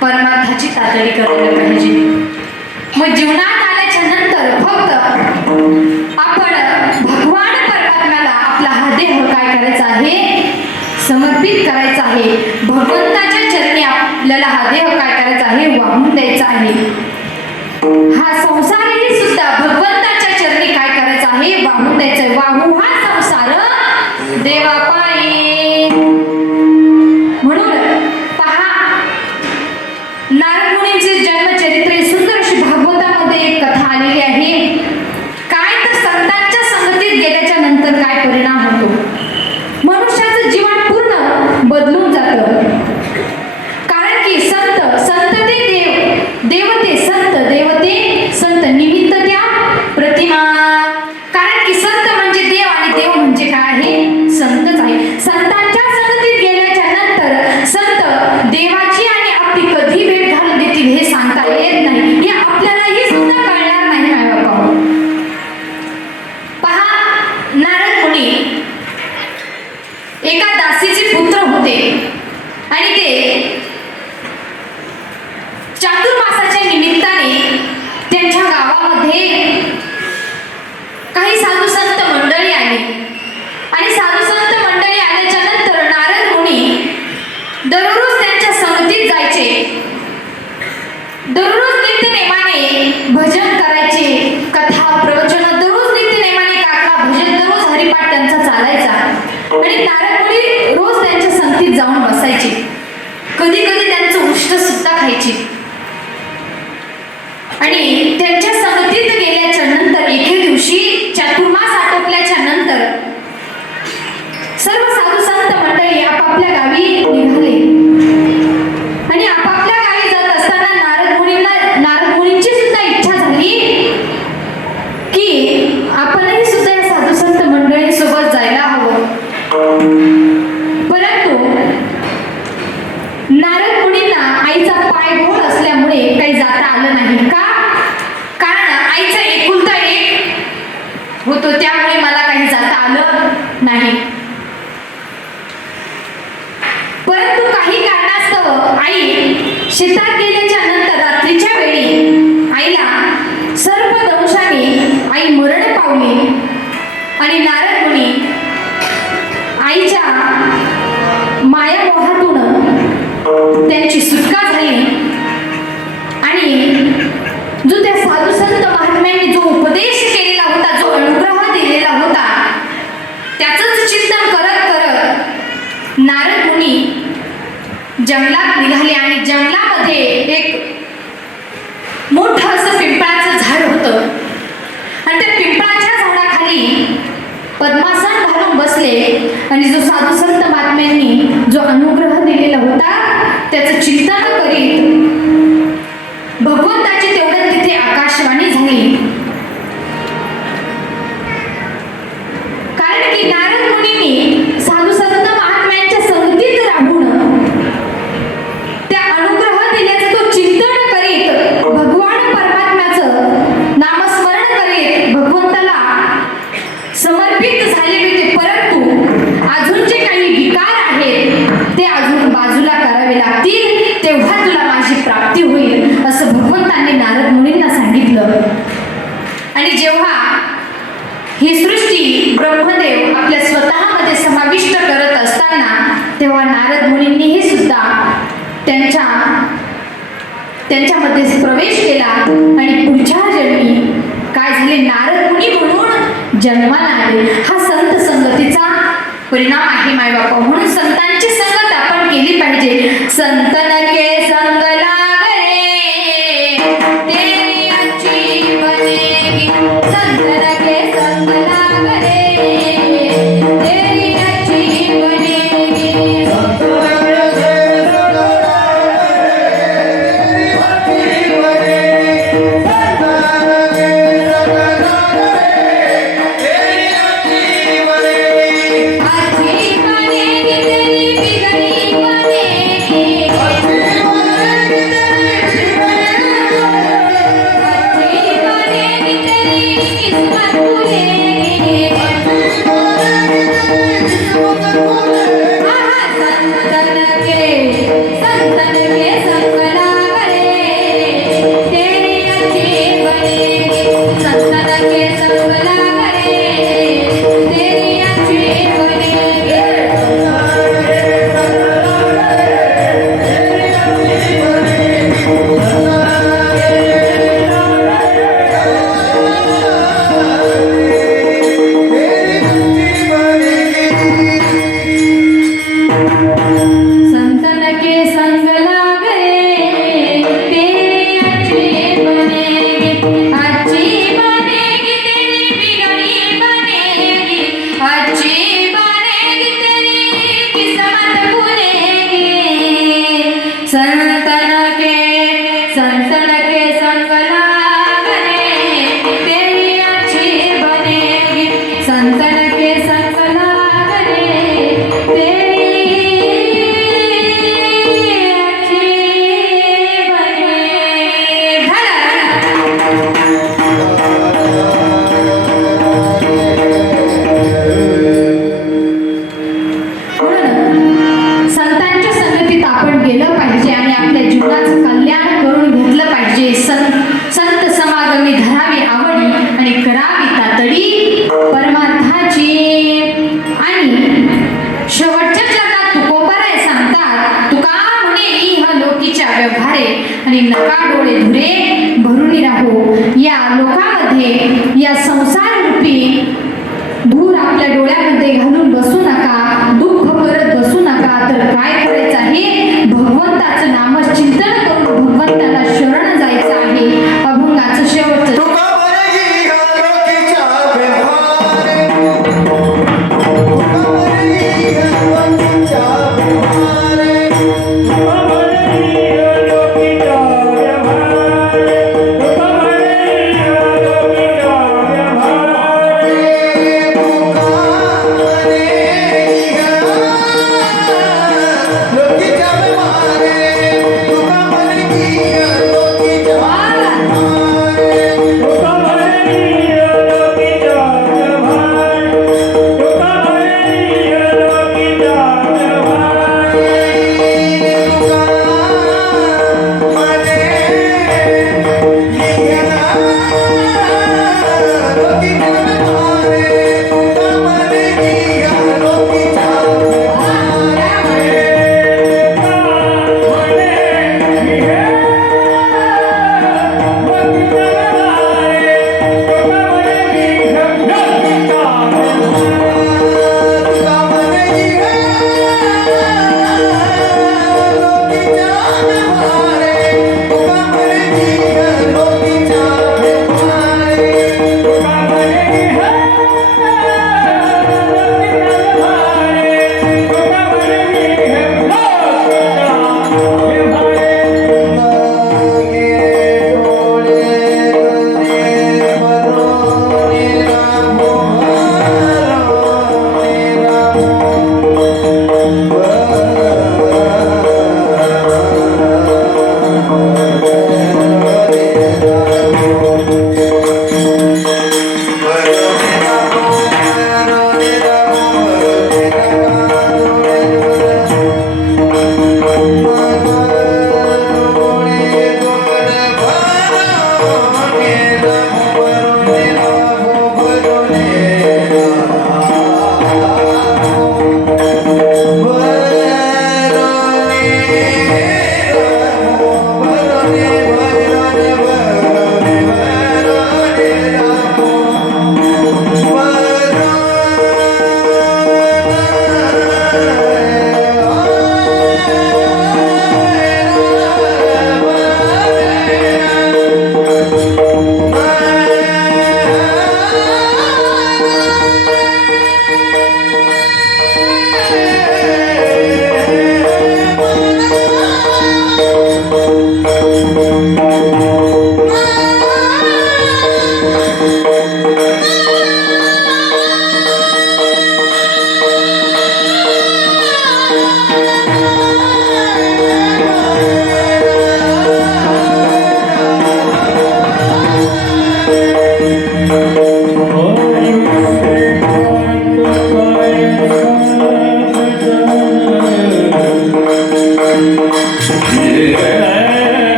परमार्थाची तातडी करायला पाहिजे. मग जीवनात आल्याच्या नंतर फक्त आपण भगवान परमात्म्याला आपला हा देह काय करायचा आहे, समर्पित करायचा आहे. भगवंताच्या चरणी आपल्याला हा देह काय करायचा आहे, वाहून द्यायचा आहे. हा संसारही सुद्धा भगवंताच्या चरणी काय करायचा आहे, वाहून द्यायचा आहे. वाहू हा संसार देवापायी. म्हणून पहा, नारद मुनींचे जन्मचरित्र सुंदर अशी भागवतामध्ये एक कथा आलेली आहे. काय तर संतांच्या संगतीत गेल्याच्या नंतर काय परिणाम होतो, मनुष्याचं जीवन पूर्ण बदलून जातं. कारण की संत ते देव, देव ते संत, देव ते संत, निमित्त त्या प्रतिमा. कारण की संत म्हणजे देव आणि देव म्हणजे काय आहे, संतच आहे. संतांच्या संगतीत पायगोळ असल्यामुळे काही जाता आलं नाही. का? कारण आईचं एकुलता एक होतो, त्यामुळे मला काही जाता आलं नाही. परंतु काही कारणास्तव आई शेतात गेल्याच्या नंतर रात्रीच्या वेळी आईला सर्पदंशाने आई मरण पावली आणि नारद मुनी आईच्या मायामोहातून त्यांची सुटका झाली आणि जो त्या साधू संत महात्म्यांनी जो उपदेश केलेला होता, जो अनुग्रह दिलेला होता, त्याचंच चिंतन करत करत नारद मुनी जंगलात निघाले आणि जंगलामध्ये एक मोठं असं पिंपळाचं झाड होतं आणि त्या पिंपळाच्या झाडाखाली पद्मासन घालून बसले आणि जो साधू संत महात्म्यांनी जो अनुग्रह दिलेला होता त्याचं चिंतन करीत भगवंताची तेवढ्यात तिथे आकाशवाणी झाली. कारण की नारद मुनींनी साधू संत महात्म्यांच्या संगतीत राहून त्या अनुग्रह दिल्याचं तो चिंतन करीत भगवान परमात्म्याचं नामस्मरण करीत भगवंताला समर्पित झाले होते. परंतु अजून जे काही विकार आहेत ते अजून बाजूला करावे लागतील, तेव्हा तुला माझी प्राप्ती होईल असं भगवंतांनी नारद मुनींना सांगितलं. आणि जेव्हा ही सृष्टी ब्रह्मदेव आपल्या स्वतःमध्ये समाविष्ट करत असताना तेव्हा नारद मुनींनीही सुद्धा त्यांच्यामध्ये प्रवेश केला आणि पुढच्या जन्मी काय झाले, नारद मुनी म्हणून जन्माला आले. हा संत संगतीचा परिणाम आहे मायबापा. म्हणून संतांची संगत आपण केली पाहिजे. संतन के संग लागले तेरी अच्छी बनेगी, संतन के संग लागले तेरी अच्छी बनेगी. अच्छी बनेगी तेरी बिगड़ी बनेगी, अच्छी बनेगी तेरी किस्मत खुलेगी. आहा, संतन के संग लागले तेरी अच्छी बनेगी, संतन के संग लागले तेरी अच्छी बनेगी. संतन के संग लागले तेरी अच्छी बनेगी, अच्छी बनेगी तेरी बिगड़ी बनेगी, अच्छी बनेगी तेरी किस्मत खुलेगी. संतन के संग लागले तेरी अच्छी बनेगी, संतन के संग लागले तेरी अच्छी बनेगी. झालं. म्हणून संतांच्या संगतीत आपण गेलं पाहिजे आणि आपल्या जीवनाचं कल्याण करून घेतलं पाहिजे. संत समागमी धरावी आवडी आणि करावी तातडी परमार्थाची. आणि शेवटच्या जगात तुकोबाराय सांगतात, तुका म्हणे इह लोकीच्या व्यवहारे आणि नका डोळे धुरे भरून राहू. या लोकामध्ये या संसार रूपी धूर आपल्या डोळ्यामध्ये घालून बसू नका, दुःख करत बसू नका. तर काय करायचं आहे, भगवंताचं नामचिंतन करून भगवंताला शरण जायचं आहे. अभंगाचं शेवटचं तुका बरही ह्या लोकीच्या व्यवहारे, तुका बरही ह्या लोकीच्या व्यवहारे. लोकीचा व्यवहार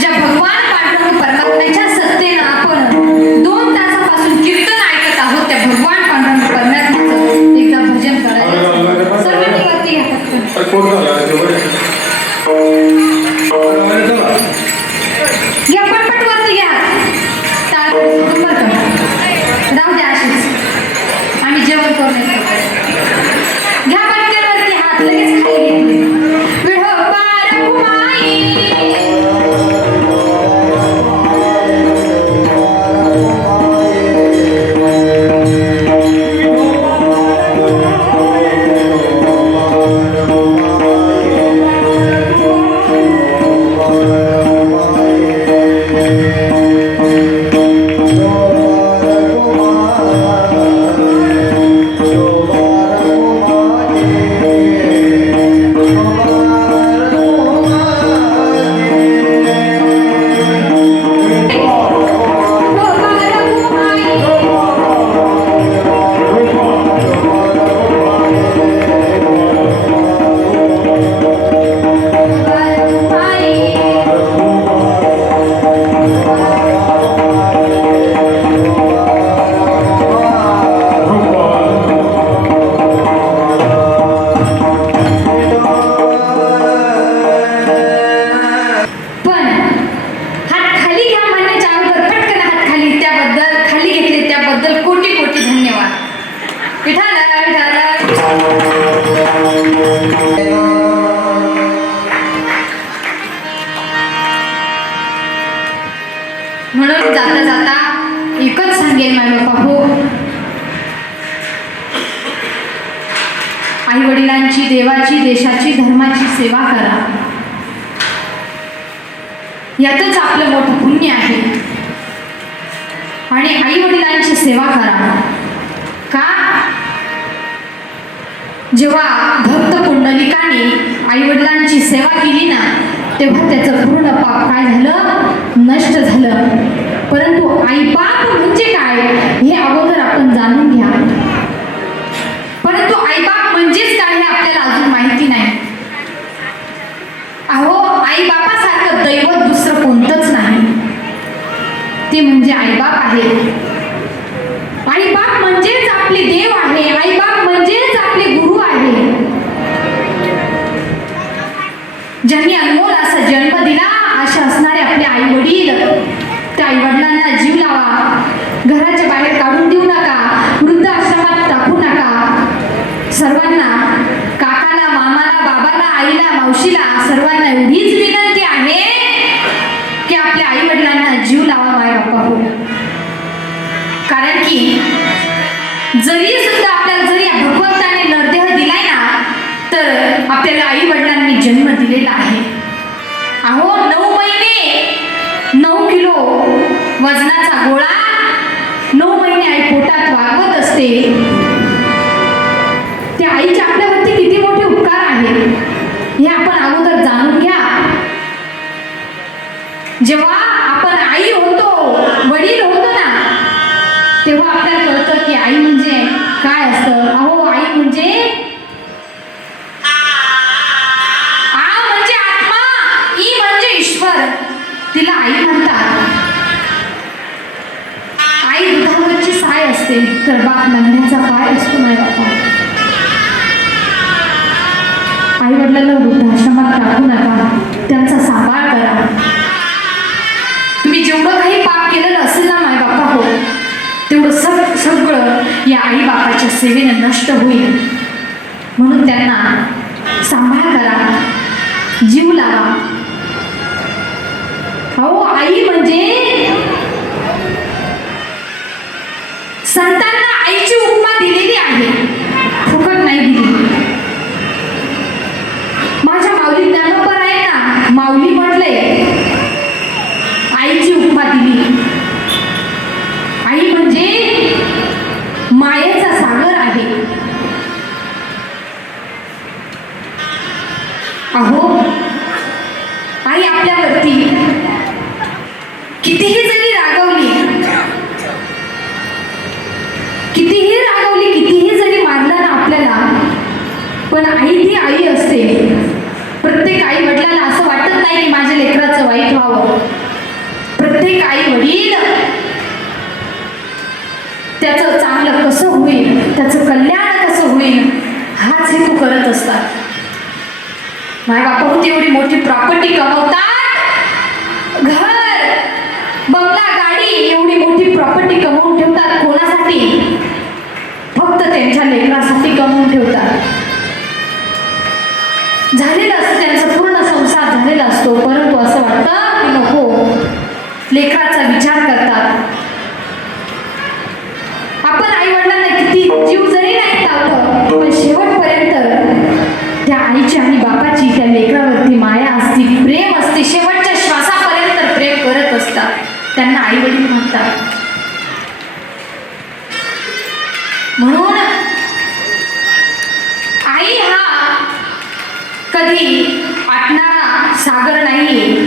ज्या भगवान पांडुरंग परमात्म्याच्या सत्तेनं आपण 2 तासापासून कीर्तन ऐकत आहोत, त्या भगवान पांडुरंग परमात्म्याचं एकदा भजन करायचं. सर्वांनी वरती घ्या पटकन. घ्या पटपट वरती घ्या. टाळ बरं राहू द्या अशीच, आम्ही जेवण करून येतो. घ्या पटकन वरती हात लगेच खाली घेतले. विठो आई वडिलांची, देवाची, देशाची, धर्माची सेवा करा. यातच आपलं मोठं पुण्य आहे. आणि आई वडिलांची सेवा करा. का? जेव्हा भक्त पुंडलिकाने आई वडिलांची सेवा केली ना, तेव्हा त्याचं पूर्ण पाप काय झालं? नष्ट झालं. परंतु आईबाप म्हणजे काय हे अगोदर आपण जाणून घ्या. परंतु आईबाप म्हणजेच काय हे आपल्याला अजून माहिती नाही. अहो, आईबापासारखं दैवत दुसरं कोणतंच नाही. ते म्हणजे आईबाप आहे. आईबाप म्हणजेच आपले देव आहे. आईबाप म्हणजेच आपले गुरु आहे. ज्यांनी अनमोल असा जन्म दिला असे असणारे आपले आई वडील, त्या आई वडिलांना जीव लावा. घराच्या बाहेर काढून देऊ नका. वृद्धाश्रमात टाकू नका. सर्वांना, काकाला, मामाला, बाबाला, आईला, मावशीला, सर्वांना एवढीच विनंती आहे की आपल्या आई वडिलांना जीव लावा माय बापा हो. कारण की जरी सुद्धा आपल्याला जरी भगवंताने नरदेह दिलाय ना, तर आपल्याला आई वडिलांनी जन्म दिलेला आहे. अहो, 9 महिने 9 किलो वजनाचा गोळा 9 महिने आई पोटात वागवत असते. त्या आईचे आपल्यावरती किती मोठे उपकार आहेत हे आपण अगोदर जाणून घ्या. जेव्हा आपण आई होतो, वडील होतो ना, तेव्हा आपल्याला कळतं की आई म्हणजे काय असतं. अहो, आई म्हणजे आ म्हणजे आत्मा, ई म्हणजे ईश्वर, तिला आई म्हणतात. आई दुधावरची साय असते, तर बाप नंद्याचा पाय असतो नाही बापा. आई वडिलांना वृद्धाश्रमात टाकू नका. त्यांचा सांभाळ करा. तुम्ही जेवढं काही पाप केलेलं असेल ना माय बापा हो, तेवढं सगळं या आई बापाच्या सेवेने नष्ट होईल. म्हणून त्यांना सांभाळ करा, जीव लावा. अहो, आई म्हणजे संतांना आईची उपमा दिलेली आहे, फुकट नाही दिली. माझ्या माऊली ज्ञानोबर आहे ना, माऊली म्हटले आईची उपमा दिली. आई म्हणजे मायेचा सागर आहे. अहो, आई आपल्यावरती कितीही जरी रागवली, कितीही जरी मारलं ना आपल्याला, पण आई ती आई असते. प्रत्येक आई वडिलांना असं वाटत नाही की माझ्या लेकराचं वाईट व्हावं. प्रत्येक आई वडील त्याचं चांगलं कसं होईल, त्याचं कल्याण कसं होईल हाच हेतू करत असतात. माय बापा एवढी मोठी प्रॉपर्टी कमवतात, घर, बंगला, गाडी, एवढी मोठी प्रॉपर्टी कमवून ठेवतात. कोणासाठी? फक्त त्यांच्या लेकरासाठी कमवून ठेवतात. झालेलं असतं त्यांचा पूर्ण संसार झालेला असतो, परंतु असं वाटतं की नको, लेकराचा विचार करतात. आपण आई वडिलांना किती जीव जरी नाही लावलं, पण शेवटपर्यंत त्या आईची आणि बापाची त्या लेकरावरती माया असते, प्रेम असते. शेवटच्या श्वासापर्यंत प्रेम करत असतात. त्यांना आई वडील म्हणतात. म्हणून आई हा कधी आटणारा सागर नाहीये.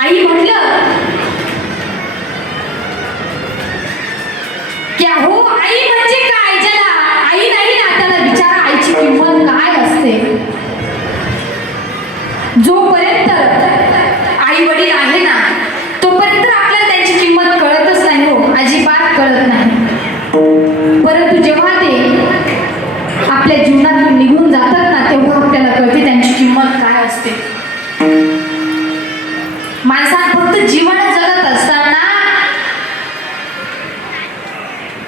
आई म्हटलं की अहो, आई म्हणजे काय? ज्याला आई नाही ना, त्याला विचारा आईची किंमत काय असते. जोपर्यंत आई वडील आहे ना, तोपर्यंत आपल्याला त्यांची किंमत कळतच नाही हो, अजिबात कळत नाही. परंतु जेव्हा ते आपल्या जीवनातून निघून जातात ना, तेव्हा आपल्याला कळते त्यांची किंमत काय असते. माणसाला फक्त जीवन जगत असताना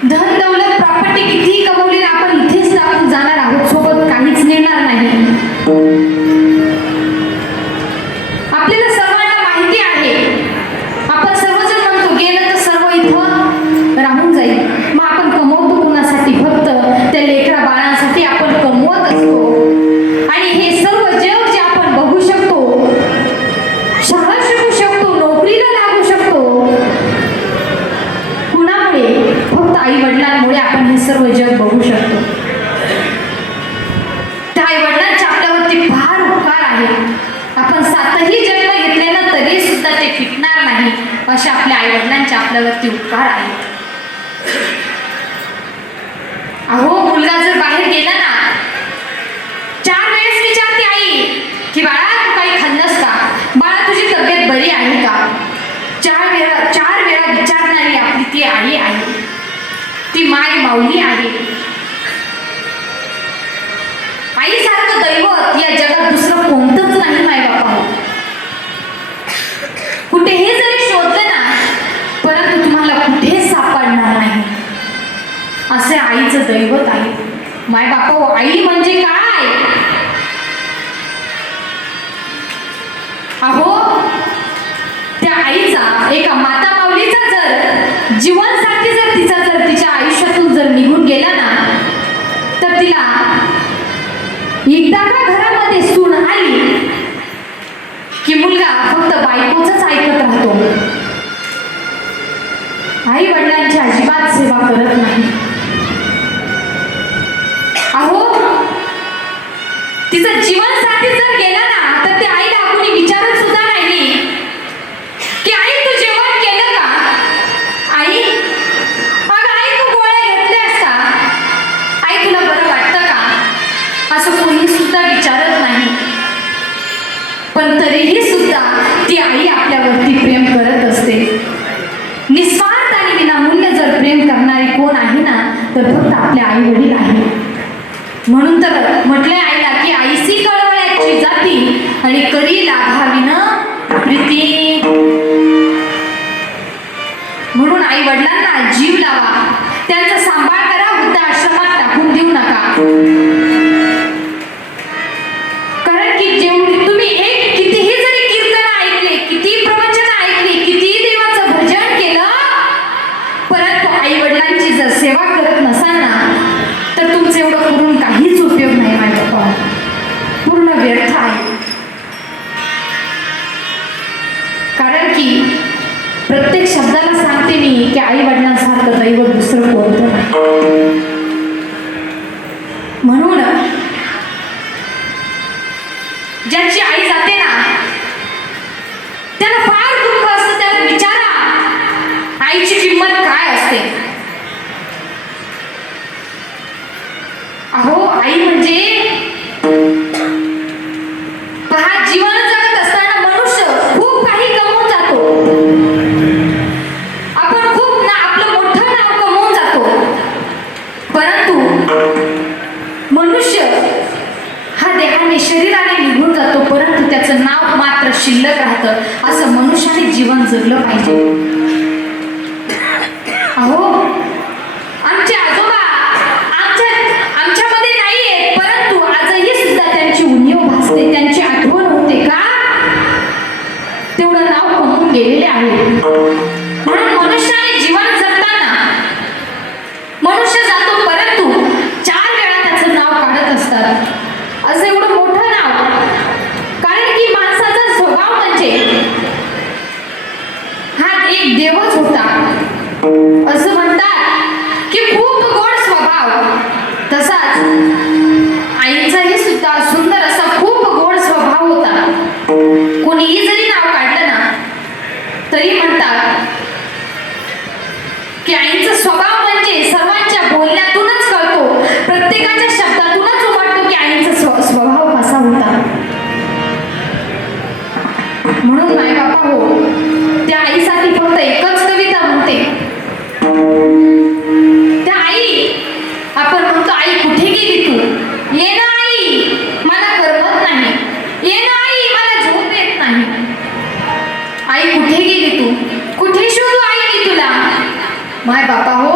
धन दौलत प्रॉपर्टी कितीही कमवली ना, आपण इथेच आपण जाणार आहोत, सोबत काहीच नेणार नाही. आपल्याला सर्वांना माहिती आहे. आपण सर्वजण म्हणतो गेलं तर सर्व इथं राहून जाईल. मग आपण कमवतो जग बघू शकतो. त्या आई वडिलांचे आपल्यावरती फार उपकार आहे. आपण 7ही जन्म घेतले ना तरी सुद्धा ते फिटणार नाही असे आपल्या आई वडिलांचे आपल्यावरती उपकार आहेत. अहो मुलगा जर बाहेर गेला ना 4 वेळेस विचारते आई की बाळा तू काही खाल्लंस का, बाळा तुझी तब्येत बरी आहे का. 4 वेळा विचारणारी आपली ती आई आहे, ती माय माऊली आहे. आईसारखं दैवत या जगात दुसरं कोणतंच नाही माय बापा. कुठेही जरी शोधलं ना परंतु तुम्हाला कुठेच सापडणार नाही असे आईचं दैवत आहे. माय बापा आई म्हणजे काय. अहो त्या आईचा एका माता माऊलीचा जर जीवनसाथी जर तिच्या आयुष्यातून जर निघून गेला ना तर तिला एकदा का घरामध्ये सून आली की मुलगा फक्त बायकोच ऐकत राहतो, आई वडिलांची अजिबात सेवा करत नाही. अहो तिचा जीवनसाथी जर गेला ना तर त्या आईला कोणी विचारत सुद्धा नाही की आई तू जेवण केलं का. आई अगं आई तू गोळ्या घेतल्यास का, आई तुला बरं वाटतं का, असं कोणी सुद्धा विचारत नाही. पण तरीही सुद्धा ती आई आपल्यावरती प्रेम करत असते. निस्वार्थ आणि विनामूल्य जर प्रेम करणारी कोण आहे ना तर फक्त आपले आई वडील आहे. म्हणून तर म्हटलंय आईला की आईसी कळवळ्याची जाती आणि करी लाभाविन प्रीती. म्हणून आई वडिलांना जीव लावा, त्यांचा सांभाळ करा, वृद्धाश्रमात टाकून देऊ नका. कारण की जेवढी तुम्ही एक कितीही जरी कीर्तन ऐकले, किती प्रवचन ऐकले, कितीही देवाचं भजन केलं परंतु आई वडिलांची जर सेवा करत नसाल ना तर तुमचं एवढं करून काहीच उपयोग नाही माझ्या बाबा, पूर्ण व्यर्थ आहे. कारण की प्रत्येक शब्दाला सांगते मी की आई वडिलांसारखं दैवत दुसरं कोणतं नाही. म्हणून ज्यांची आई जाते ना त्याला फार दुःख असतं. त्याला विचारा आईची किंमत काय असते. अहो आई म्हणजे पहा जीवन जगत असताना मनुष्य खूप काही कमवून जातो. आपण खूप ना आपलं मोठं नाव कमवून जातो. परंतु मनुष्य हा देहाने शरीराने निघून जातो परंतु त्याचं नाव मात्र शिल्लक राहतं. असं मनुष्याने जीवन जगलं पाहिजे. अहो आमचे आजोबा आमच्यामध्ये नाही आहेत परंतु आजही सुद्धा त्यांची उणीव भासते, त्यांची आठवण होते का तेवढं नाव कमवून गेलेले आहे. म्हणून मनुष्याने जीवन जगताना मनुष्य जातो परंतु 4 वेळा त्याचं नाव काढत असतात. असं एवढं मोठं नाव. कारण की माणसाचा स्वभाव म्हणजे हा एक देवच होता. असं म्हणतात की खूप गोड स्वभाव. तसाच आईचाही सुद्धा सुंदर असा खूप गोड स्वभाव होता. कोणीही जरी नाव काढलं ना तरी म्हणतात की आईचा स्वभाव म्हणजे सर्वांच्या बोलण्यातूनच कळतो, प्रत्येकाच्या शब्दातूनच उमटतो की आईचा स्वभाव कसा होता. म्हणून माय बापा हो त्या आईसाठी फक्त एकच कविता म्हणते. त्या आई आपण म्हणतो आई कुठे गेली तू, ये ना आई मला करमत नाही, ये ना आई मला झोप येत नाही. आई कुठे गेली तू, कुठे शोधू आई मी तुला. माय बापा हो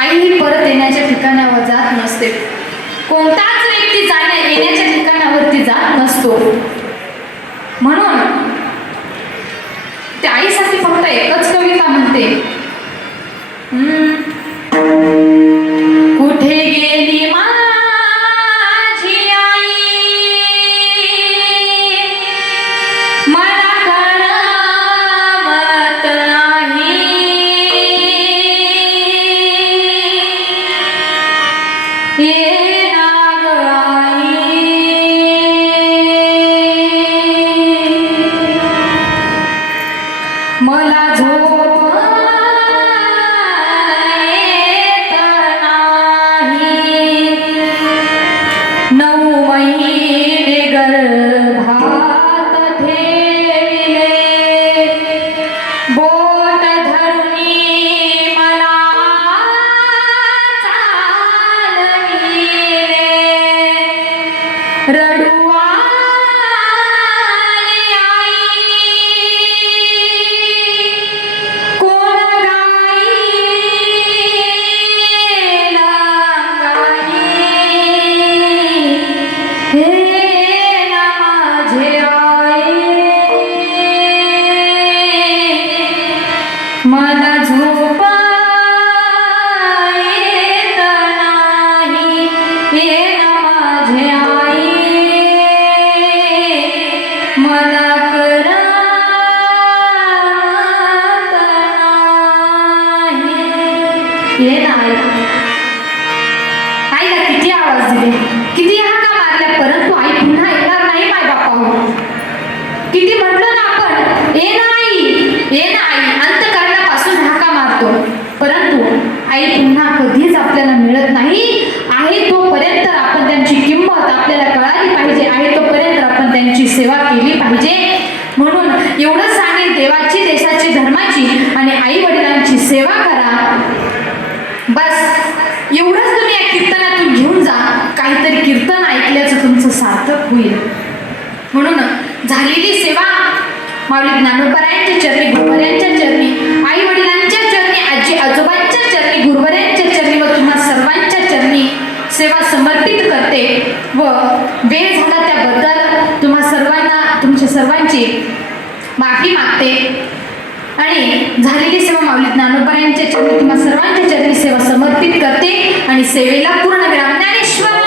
आई ही परत येण्याच्या ठिकाणावर जात नसते. कोणताच व्यक्ती जाण्या येण्याच्या ठिकाणावरती जात नसतो. म्हणून त्या आईसाठी फक्त एकच कविता म्हणते. कुठे गेली माझी आई मला करमत नाही. मिळत नाही. आहे तोपर्यंत आपण त्यांची किंमत आपल्याला कळाली पाहिजे. आहे तोपर्यंत आपण त्यांची सेवा केली पाहिजे. म्हणून एवढं सांगेल, देवाची, देशाची, धर्माची आणि आई वडिलांची सेवा करा. बस एवढंच तुम्ही या कीर्तनातून घेऊन जा. काहीतरी कीर्तन ऐकल्याचं तुमचं सार्थक होईल. म्हणून झालेली सेवा माऊली ज्ञानोबरायांच्या चरणी, गुरुवरायांच्या चरणी, आई वडिलांच्या चरणी, आजी आजोबांच्या चरणी, गुरुवरायांच्या चरणी व तुम्हा सर्वांच्या चरणी सेवा समर्पित करते व वेळ झाला त्याबद्दल तुम्हा सर्वांना, तुमच्या सर्वांची माफी मागते. आणि झालेली सेवा माऊली ज्ञानोबरायांच्या चरणी, तुम्हा सर्वांच्या चरणी सेवा समर्पित करते आणि सेवेला पूर्ण विराम. ज्ञानेश्वर